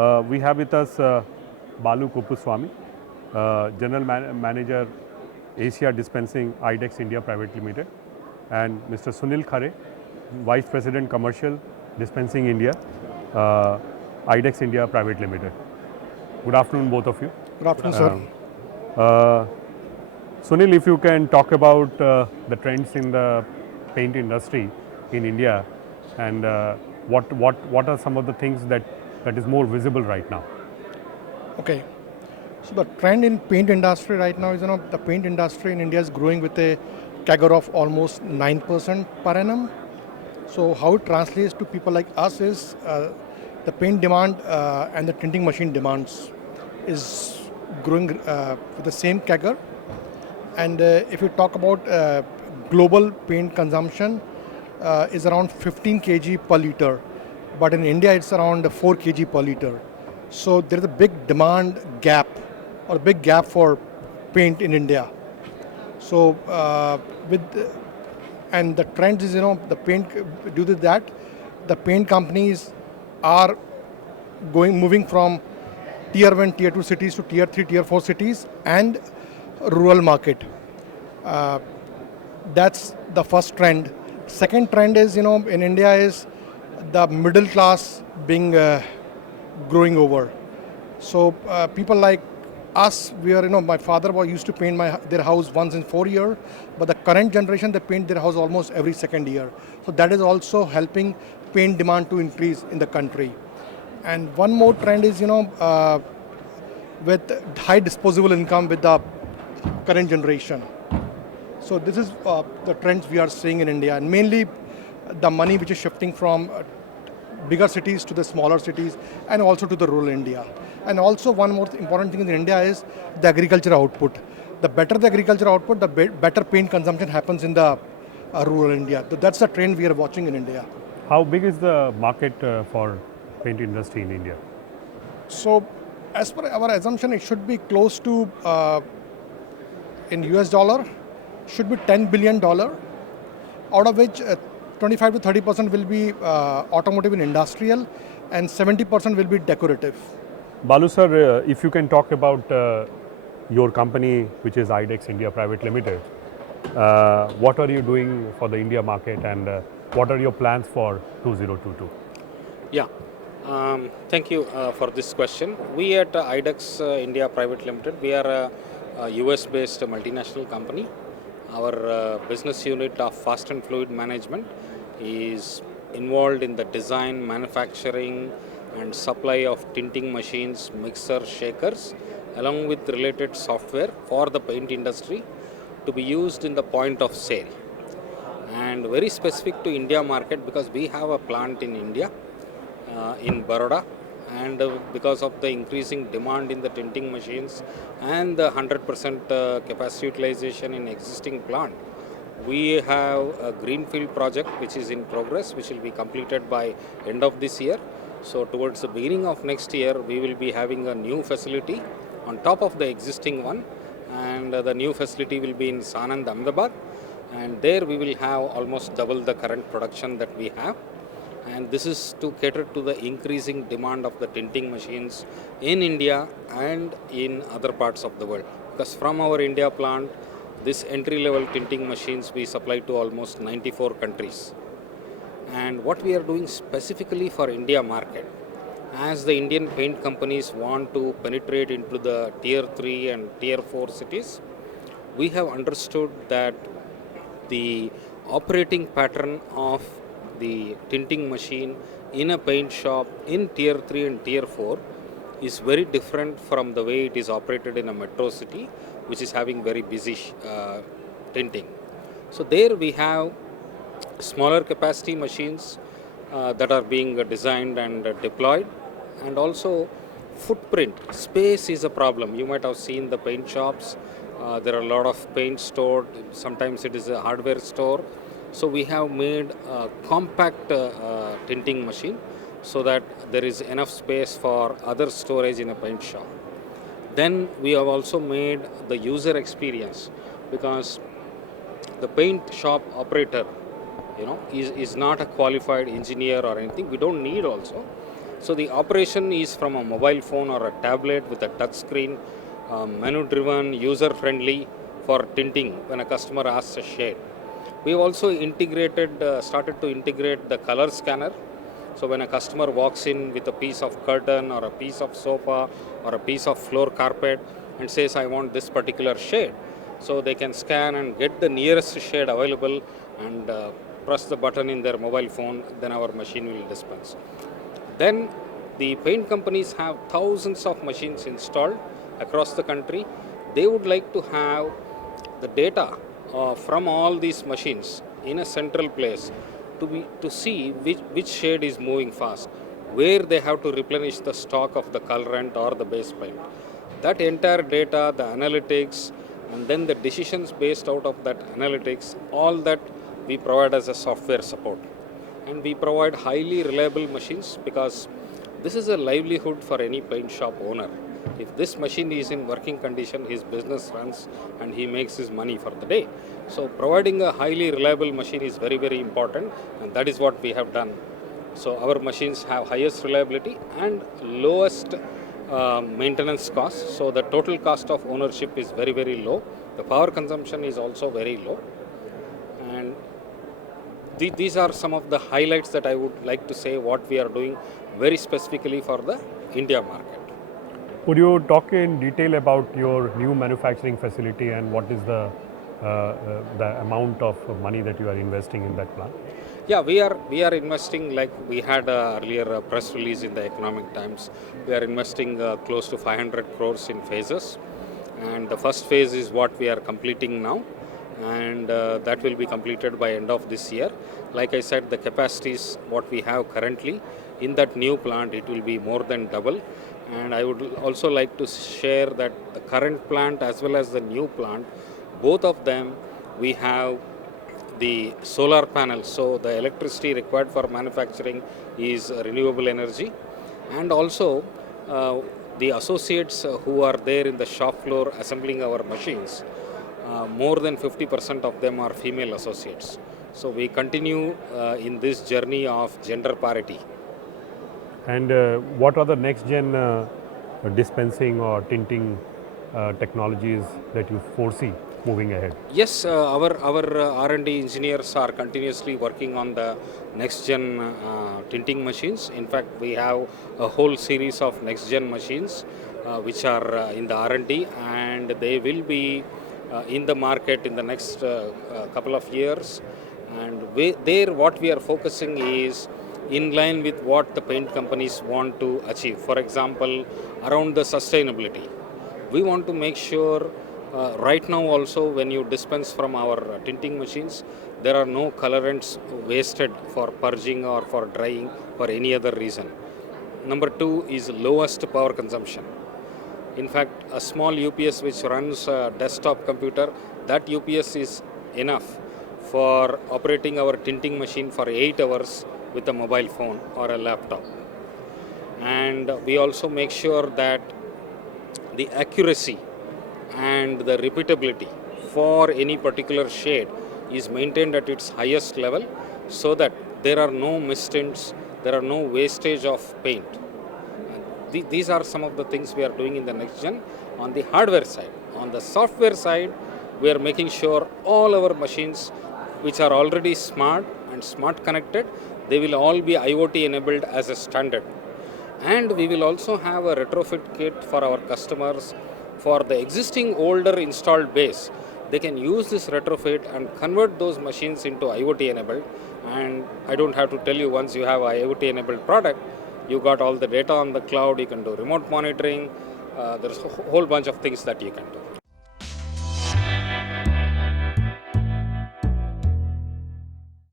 We have with us Balu Kuppuswamy, General Manager, Asia Dispensing IDEX India Private Limited, and Mr. Sunil Khare, Vice President Commercial, Dispensing India, IDEX India Private Limited. Good afternoon, both of you. Good afternoon, sir. Sunil, if you can talk about the trends in the paint industry in India, and what are some of the things that is more visible right now? Okay. So the trend in paint industry right now is, the paint industry in India is growing with a CAGR of almost 9% per annum. So how it translates to people like us is the paint demand and the tinting machine demands is growing with the same CAGR. And if you talk about global paint consumption is around 15 kg per liter, but in India it's around 4 kg per liter. So there is a big demand gap or a big gap for paint in India. So and the trend is, the paint, due to that, the paint companies are moving from tier 1, tier 2 cities to tier 3, tier 4 cities and rural market. That's the first trend. Second trend is, in India is the middle class being growing over. So people like us, we are, my father used to paint their house once in 4 years, but the current generation, they paint their house almost every second year. So that is also helping paint demand to increase in the country. And one more trend is, with high disposable income with the current generation. So this is the trends we are seeing in India, and mainly the money which is shifting from bigger cities to the smaller cities and also to the rural India. And also one more important thing in India is the agriculture output. The better the agriculture output, the better paint consumption happens in the rural India. That's the trend we are watching in India. How big is the market for paint industry in India? So as per our assumption, it should be close to, in US dollar, should be $10 billion, out of which 25 to 30% will be automotive and industrial, and 70% will be decorative. Balu sir, if you can talk about your company, which is IDEX India Private Limited, what are you doing for the India market, and what are your plans for 2022? Yeah, thank you for this question. We at IDEX India Private Limited, we are a US-based multinational company. Our business unit of fast and fluid management is involved in the design, manufacturing and supply of tinting machines, mixer, shakers, along with related software for the paint industry to be used in the point of sale. And very specific to India market, because we have a plant in India, in Baroda, and because of the increasing demand in the tinting machines and the 100% capacity utilization in existing plant, we have a greenfield project which is in progress, which will be completed by end of this year. So towards the beginning of next year, we will be having a new facility on top of the existing one, and the new facility will be in Sanand, Ahmedabad, and there we will have almost double the current production that we have. And this is to cater to the increasing demand of the tinting machines in India and in other parts of the world. Because from our India plant, this entry-level tinting machines we supply to almost 94 countries. And what we are doing specifically for India market, as the Indian paint companies want to penetrate into the tier 3 and tier 4 cities, we have understood that the operating pattern of the tinting machine in a paint shop in tier 3 and tier 4 is very different from the way it is operated in a metro city, which is having very busy tinting. So there we have smaller capacity machines that are being designed and deployed, and also footprint. Space is a problem. You might have seen the paint shops. There are a lot of paint stored. Sometimes it is a hardware store. So we have made a compact tinting machine so that there is enough space for other storage in a paint shop. Then we have also made the user experience, because the paint shop operator, is not a qualified engineer or anything. We don't need also. So the operation is from a mobile phone or a tablet with a touch screen, menu driven, user friendly for tinting when a customer asks a shade. We have also started to integrate the color scanner. So when a customer walks in with a piece of curtain or a piece of sofa or a piece of floor carpet and says, I want this particular shade, so they can scan and get the nearest shade available and press the button in their mobile phone, then our machine will dispense. Then the paint companies have thousands of machines installed across the country. They would like to have the data from all these machines in a central place to see which shade is moving fast, where they have to replenish the stock of the colorant or the base paint. That entire data, the analytics, and then the decisions based out of that analytics, all that we provide as a software support. And we provide highly reliable machines because this is a livelihood for any paint shop owner. If this machine is in working condition, his business runs and he makes his money for the day. So providing a highly reliable machine is very, very important, and that is what we have done. So our machines have highest reliability and lowest maintenance cost. So the total cost of ownership is very, very low. The power consumption is also very low. And these are some of the highlights that I would like to say what we are doing very specifically for the India market. Would you talk in detail about your new manufacturing facility and what is the amount of money that you are investing in that plant? Yeah, we are investing, like we had earlier a press release in the Economic Times. We are investing close to 500 crores in phases, and the first phase is what we are completing now, and that will be completed by end of this year. Like I said, the capacities what we have currently in that new plant, it will be more than double. And I would also like to share that the current plant as well as the new plant, both of them, we have the solar panels. So the electricity required for manufacturing is renewable energy. And also the associates who are there in the shop floor assembling our machines, more than 50% of them are female associates. So we continue in this journey of gender parity. And what are the next gen dispensing or tinting technologies that you foresee moving ahead? Yes, our R&D engineers are continuously working on the next gen tinting machines. In fact, we have a whole series of next gen machines which are in the R&D, and they will be in the market in the next couple of years. And what we are focusing is in line with what the paint companies want to achieve. For example, around the sustainability. We want to make sure right now also when you dispense from our tinting machines, there are no colorants wasted for purging or for drying for any other reason. Number two is lowest power consumption. In fact, a small UPS which runs a desktop computer, that UPS is enough for operating our tinting machine for 8 hours with a mobile phone or a laptop. And we also make sure that the accuracy and the repeatability for any particular shade is maintained at its highest level, so that there are no mistints, there are no wastage of paint. These are some of the things we are doing in the next gen on the hardware side. On the software side, we are making sure all our machines which are already smart and smart connected, they will all be IoT enabled as a standard. And we will also have a retrofit kit for our customers for the existing older installed base. They can use this retrofit and convert those machines into IoT enabled. And I don't have to tell you, once you have an IoT enabled product, you got all the data on the cloud, you can do remote monitoring, there's a whole bunch of things that you can do.